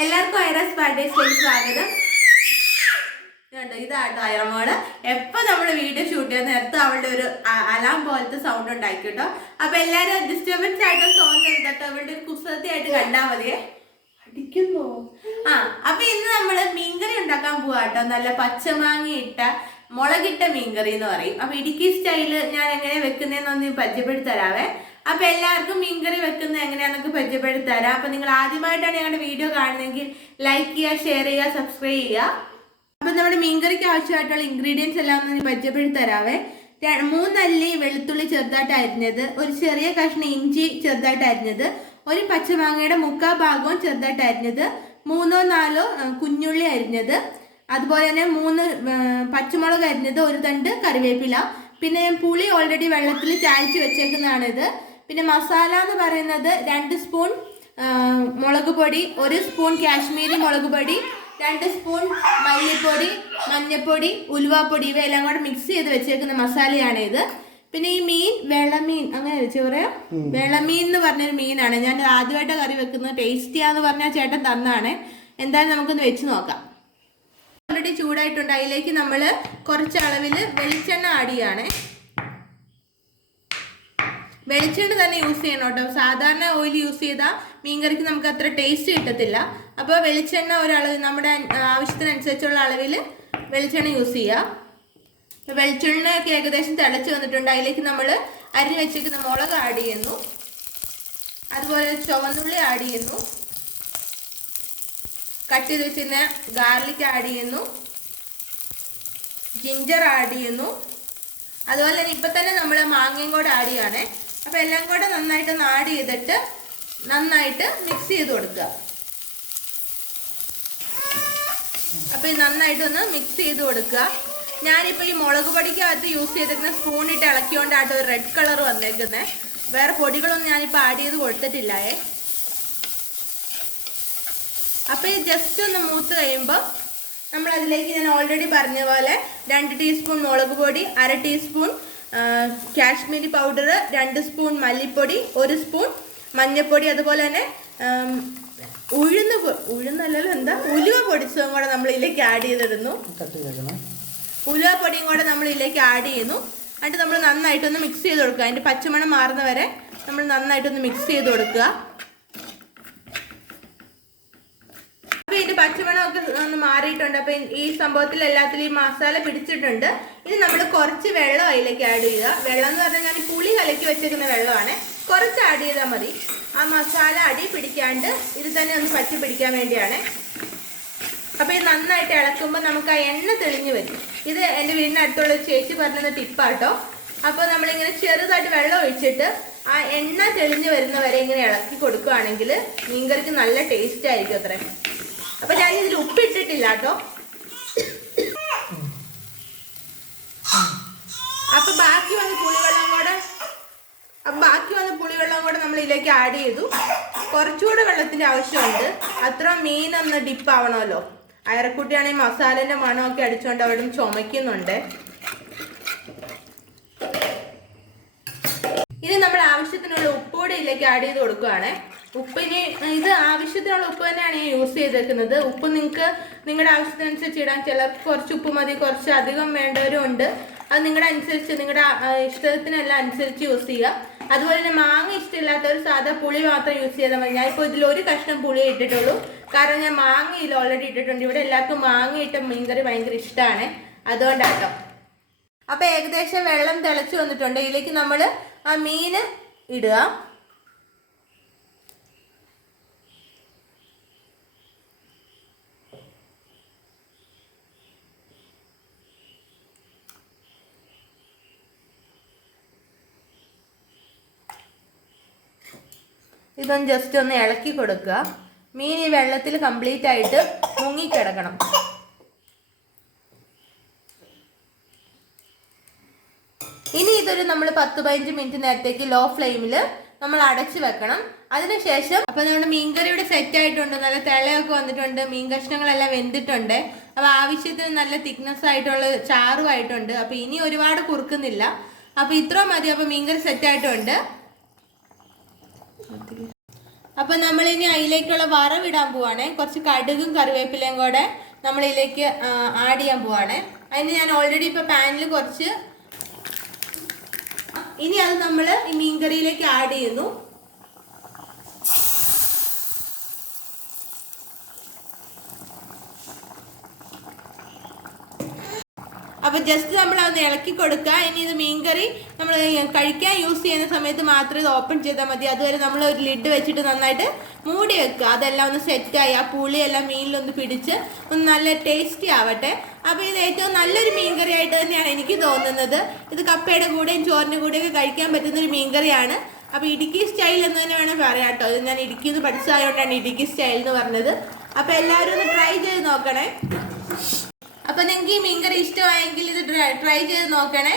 എല്ലാവർക്കും ഐറസ് പാർട്ടീസിലേക്ക് സ്വാഗതം. ഇതാട്ടോ അയറമോള്. എപ്പോൾ നമ്മൾ വീഡിയോ ഷൂട്ട് ചെയ്യാൻ നേരത്തെ അവളുടെ ഒരു അലാം പോലത്തെ സൗണ്ട് ഉണ്ടാക്കി കേട്ടോ. അപ്പൊ എല്ലാരും ഡിസ്റ്റർബൻസ് ആയിട്ടൊന്നും തോന്നരുത് കേട്ടോ. അവളുടെ ഒരു കുസൃതിയായിട്ട് കണ്ടാൽ മതിയേ. അടിക്കുന്നു. അപ്പൊ ഇന്ന് നമ്മള് മീൻകറി ഉണ്ടാക്കാൻ പോവാട്ടോ. നല്ല പച്ചമാങ്ങ ഇട്ട മുളകിട്ട മീൻകറി എന്ന് പറയും. അപ്പൊ ഇടുക്കി സ്റ്റൈല് ഞാൻ എങ്ങനെ വെക്കുന്നതെന്നൊന്ന് പരിചയപ്പെടുത്തി തരാവേ. അപ്പൊ എല്ലാവർക്കും മീൻകറി വെക്കുന്നത് എങ്ങനെയാണെന്നൊക്കെ പരിചയപ്പെടുത്തി തരാം. അപ്പൊ നിങ്ങൾ ആദ്യമായിട്ടാണ് ഞങ്ങളുടെ വീഡിയോ കാണുന്നതെങ്കിൽ ലൈക്ക് ചെയ്യുക, ഷെയർ ചെയ്യുക, സബ്സ്ക്രൈബ് ചെയ്യുക. അപ്പൊ നമ്മുടെ മീൻകറിക്ക് ആവശ്യമായിട്ടുള്ള ഇൻഗ്രീഡിയൻസ് എല്ലാം ഒന്ന് പരിചയപ്പെടുത്തി തരാവേ. 3 അല്ലി വെളുത്തുള്ളി ചെറുതായിട്ട് അരിഞ്ഞത്, ഒരു ചെറിയ കഷ്ണം ഇഞ്ചി ചെറുതായിട്ട് അരിഞ്ഞത്, ഒരു പച്ചമാങ്ങയുടെ 3/4 ഭാഗവും ചെറുതായിട്ട് അരിഞ്ഞത്, 3-4 കുഞ്ഞുള്ളി അരിഞ്ഞത്, അതുപോലെ തന്നെ 3 പച്ചമുളക് അരിഞ്ഞത്, ഒരു തണ്ട് കറിവേപ്പില, പിന്നെ പുളി ഓൾറെഡി വെള്ളത്തിൽ ചായച്ച് വെച്ചേക്കുന്നതാണിത്. പിന്നെ മസാല എന്ന് പറയുന്നത് 2 സ്പൂൺ മുളക് പൊടി, 1 സ്പൂൺ കാശ്മീരി മുളക് പൊടി, 2 സ്പൂൺ മല്ലിപ്പൊടി, മഞ്ഞൾപ്പൊടി, ഉലുവാപ്പൊടി, ഇവയെല്ലാം കൂടെ മിക്സ് ചെയ്ത് വെച്ചേക്കുന്ന മസാലയാണ് ഇത്. പിന്നെ ഈ മീൻ വെളമീൻ, അങ്ങനെ വെച്ച് പറയാം, വെളമീൻ എന്ന് പറഞ്ഞൊരു മീനാണ്. ഞാൻ ആദ്യമായിട്ട് കറി വെക്കുന്നത്. ടേസ്റ്റിയാന്ന് പറഞ്ഞാൽ ചേട്ടൻ തന്നാണ്. എന്തായാലും നമുക്കൊന്ന് വെച്ച് നോക്കാം. ഓൾറെഡി ചൂടായിട്ടുണ്ട്. അതിലേക്ക് നമ്മൾ കുറച്ച് അളവിൽ വെളിച്ചെണ്ണ ആഡ് ചെയ്യാണ്. വെളിച്ചെണ്ണ തന്നെ യൂസ് ചെയ്യണം കേട്ടോ. സാധാരണ ഓയിൽ യൂസ് ചെയ്താൽ മീൻകറിക്ക് നമുക്ക് അത്ര ടേസ്റ്റ് കിട്ടത്തില്ല. അപ്പോൾ വെളിച്ചെണ്ണ ഒരളവ് നമ്മുടെ ആവശ്യത്തിനനുസരിച്ചുള്ള അളവിൽ വെളിച്ചെണ്ണ യൂസ് ചെയ്യുക. വെളിച്ചെണ്ണയൊക്കെ ഏകദേശം തിളച്ച് വന്നിട്ടുണ്ട്. അതിലേക്ക് നമ്മൾ അരിഞ്ഞ് വെച്ചിരിക്കുന്ന മുളക് ആഡ് ചെയ്യുന്നു, അതുപോലെ ചുവന്നുള്ളി ആഡ് ചെയ്യുന്നു, കട്ട് ചെയ്ത് വെച്ചിരുന്ന ഗാർലിക് ആഡ് ചെയ്യുന്നു, ജിഞ്ചർ ആഡ് ചെയ്യുന്നു, അതുപോലെ തന്നെ ഇപ്പം തന്നെ നമ്മൾ മാങ്ങയും കൂടെ ആഡ് ചെയ്യുകയാണേ. അപ്പം എല്ലാം കൂടെ നന്നായിട്ടൊന്ന് ആഡ് ചെയ്തിട്ട് നന്നായിട്ട് മിക്സ് ചെയ്ത് കൊടുക്കുക. അപ്പം ഈ നന്നായിട്ടൊന്ന് മിക്സ് ചെയ്ത് കൊടുക്കുക. ഞാനിപ്പോൾ ഈ മുളക് പൊടിക്കകത്ത് യൂസ് ചെയ്തിരിക്കുന്ന സ്പൂണിട്ട് ഇളക്കിക്കൊണ്ടാട്ടോ ഒരു റെഡ് കളർ വന്നേക്കുന്നത്. വേറെ പൊടികളൊന്നും ഞാനിപ്പോൾ ആഡ് ചെയ്ത് കൊടുത്തിട്ടില്ലേ. അപ്പോൾ ഈ ജസ്റ്റ് ഒന്ന് മൂത്ത് കഴിയുമ്പോൾ നമ്മൾ അതിലേക്ക് ഞാൻ ഓൾറെഡി പറഞ്ഞ പോലെ 2 ടീസ്പൂൺ മുളക് പൊടി, 1/2 ടീസ്പൂൺ കാശ്മീരി പൗഡർ, 2 സ്പൂൺ മല്ലിപ്പൊടി, 1 സ്പൂൺ മഞ്ഞൾപ്പൊടി, അതുപോലെ തന്നെ ഉഴുന്നല്ലല്ലോ എന്താ ഉലുവ പൊടിച്ചതും കൂടെ നമ്മൾ ഇതിലേക്ക് ആഡ് ചെയ്തിടുന്നു. ഉലുവ പൊടിയും കൂടെ നമ്മൾ ഇതിലേക്ക് ആഡ് ചെയ്യുന്നു. എന്നിട്ട് നമ്മൾ നന്നായിട്ടൊന്ന് മിക്സ് ചെയ്ത് കൊടുക്കുക. അതിൻ്റെ പച്ചമണം മാറുന്ന വരെ നമ്മൾ നന്നായിട്ടൊന്ന് മിക്സ് ചെയ്ത് കൊടുക്കുക. അപ്പോൾ ഇതിൻ്റെ പച്ചമണമൊക്കെ ഒന്ന് മാറിയിട്ടുണ്ട്. അപ്പം ഈ സംഭവത്തിൽ എല്ലാത്തിലും ഈ മസാല പിടിച്ചിട്ടുണ്ട്. ഇനി നമ്മൾ കുറച്ച് വെള്ളം അതിലേക്ക് ആഡ് ചെയ്യുക. വെള്ളം എന്ന് പറഞ്ഞാൽ ഞാൻ പുളി കലക്കി വെച്ചേക്കുന്ന വെള്ളമാണ്. കുറച്ച് ആഡ് ചെയ്താൽ മതി. ആ മസാല അടി പിടിക്കാണ്ട് ഇത് തന്നെ ഒന്ന് പറ്റി പിടിക്കാൻ വേണ്ടിയാണ്. അപ്പോൾ ഇത് നന്നായിട്ട് ഇളക്കുമ്പോൾ നമുക്ക് ആ എണ്ണ തെളിഞ്ഞ് വരും. ഇത് എൻ്റെ വീടിൻ്റെ അടുത്തുള്ള ചേച്ചി പറഞ്ഞ ടിപ്പാട്ടോ. അപ്പോൾ നമ്മളിങ്ങനെ ചെറുതായിട്ട് വെള്ളം ഒഴിച്ചിട്ട് ആ എണ്ണ തെളിഞ്ഞ് വരുന്നവരെ ഇങ്ങനെ ഇളക്കി കൊടുക്കുകയാണെങ്കിൽ മീൻകറിക്ക് നല്ല ടേസ്റ്റ് ആയിരിക്കും അത്രേ. അപ്പം ഞാൻ ഇതിൽ ഉപ്പിട്ടിട്ടില്ല കേട്ടോ. അപ്പം ബാക്കി വന്ന പുളിവെള്ളം കൂടെ നമ്മൾ ഇതിലേക്ക് ആഡ് ചെയ്തു. കുറച്ചുകൂടെ വെള്ളത്തിൻ്റെ ആവശ്യമുണ്ട്. അത്ര മീനൊന്ന് ഡിപ്പാവണമല്ലോ. അയറക്കുട്ടിയാണെങ്കിൽ മസാലേൻ്റെ മണമൊക്കെ അടിച്ചുകൊണ്ട് അവിടെ ചുമയ്ക്കുന്നുണ്ട്. ഇനി നമ്മൾ ആവശ്യത്തിനുള്ള ഉപ്പ് കൂടി ഇതിലേക്ക് ആഡ് ചെയ്ത് കൊടുക്കുകയാണ്. ഉപ്പിന് ഇത് ആവശ്യത്തിനുള്ള ഉപ്പ് തന്നെയാണ് ഞാൻ യൂസ് ചെയ്തേക്കുന്നത്. ഉപ്പ് നിങ്ങൾക്ക് നിങ്ങളുടെ ആവശ്യത്തിനനുസരിച്ച് ഇടാൻ. ചിലർക്ക് കുറച്ച് ഉപ്പ് മതി, കുറച്ച് അധികം വേണ്ടവരും ഉണ്ട്. അത് നിങ്ങളുടെ അനുസരിച്ച്, നിങ്ങളുടെ ഇഷ്ടത്തിനെല്ലാം അനുസരിച്ച് യൂസ് ചെയ്യുക. അതുപോലെ തന്നെ മാങ്ങ ഇഷ്ടമില്ലാത്തവർ സാധാ പുളി മാത്രം യൂസ് ചെയ്താൽ മതി. ഞാനിപ്പോൾ ഇതിൽ 1 കഷ്ണം പുളി ഇട്ടിട്ടുള്ളൂ. കാരണം ഞാൻ മാങ്ങ ഇതിൽ ഓൾറെഡി ഇട്ടിട്ടുണ്ട്. ഇവിടെ എല്ലാവർക്കും മാങ്ങ ഇട്ട മീൻകറി ഭയങ്കര ഇഷ്ടമാണ്, അതുകൊണ്ടാട്ടോ. അപ്പോൾ ഏകദേശം വെള്ളം തിളച്ച് വന്നിട്ടുണ്ട്. ഇതിലേക്ക് നമ്മൾ ആ മീൻ ഇടുക. ഇതൊന്ന് ജസ്റ്റ് ഒന്ന് ഇളക്കി കൊടുക്കുക. മീൻ ഈ വെള്ളത്തിൽ കംപ്ലീറ്റ് ആയിട്ട് മുങ്ങിക്കിടക്കണം. ഇനി ഇതൊരു നമ്മൾ 10-15 മിനിറ്റ് നേരത്തേക്ക് ലോ ഫ്ലെയിമിൽ നമ്മൾ അടച്ചു വെക്കണം. അതിനുശേഷം അപ്പോൾ നമ്മുടെ മീൻകറിയുടെ സെറ്റ് ആയിട്ടുണ്ട്. നല്ല തിളയൊക്കെ വന്നിട്ടുണ്ട്. മീൻ കഷ്ണങ്ങളെല്ലാം വെന്തിട്ടുണ്ട്. അപ്പോൾ ആവശ്യത്തിന് നല്ല തിക്നെസ് ആയിട്ടുള്ള ചാറുമായിട്ടുണ്ട്. അപ്പോൾ ഇനി ഒരുപാട് കുറുക്കുന്നില്ല. അപ്പോൾ ഇത്ര മതി. അപ്പോൾ മീൻകറി സെറ്റ് ആയിട്ടുണ്ട്. അപ്പൊ നമ്മൾ ഇനി അതിലേക്കുള്ള വറവിടാൻ പോവാണേ. കുറച്ച് കടുകും കറിവേപ്പിലയും കൂടെ നമ്മൾ ഇതിലേക്ക് ആഡ് ചെയ്യാൻ പോവാണേ. അതിന് ഞാൻ ഓൾറെഡി ഇപ്പൊ പാനിൽ കുറച്ച്, ഇനി അത് നമ്മൾ ഈ മീൻകറിയിലേക്ക് ആഡ് ചെയ്യുന്നു. അപ്പൊ ജസ്റ്റ് നമ്മൾ അത് ഇളക്കി കൊടുക്കുക. ഇനി ഇത് മീൻകറി നമ്മൾ കഴിക്കാൻ യൂസ് ചെയ്യുന്ന സമയത്ത് മാത്രം ഇത് ഓപ്പൺ ചെയ്താൽ മതി. അതുവരെ നമ്മൾ ഒരു ലിഡ് വെച്ചിട്ട് നന്നായിട്ട് മൂടി വെക്കുക. അതെല്ലാം ഒന്ന് സെറ്റായി ആ പുളിയെല്ലാം മീനിലൊന്ന് പിടിച്ച് ഒന്ന് നല്ല ടേസ്റ്റി ആവട്ടെ. അപ്പോൾ ഇത് ഏറ്റവും നല്ലൊരു മീൻകറി ആയിട്ട് തന്നെയാണ് എനിക്ക് തോന്നുന്നത്. ഇത് കപ്പയുടെ കൂടെയും ചോറിൻ്റെ കൂടെയൊക്കെ കഴിക്കാൻ പറ്റുന്നൊരു മീൻകറിയാണ്. അപ്പോൾ ഇടുക്കി സ്റ്റൈൽ എന്ന് തന്നെ വേണം പറയാം കേട്ടോ. ഇത് ഞാൻ ഇടുക്കിയിൽ നിന്ന് പഠിച്ചതായതുകൊണ്ടാണ് ഇടുക്കി സ്റ്റൈൽ എന്ന് പറഞ്ഞത്. അപ്പോൾ എല്ലാവരും ഒന്ന് ട്രൈ ചെയ്ത് നോക്കണേ. അപ്പോൾ നിങ്ങൾക്ക് ഈ മീൻകറി ഇഷ്ടമായെങ്കിൽ ഇത് ട്രൈ ചെയ്ത് നോക്കണേ.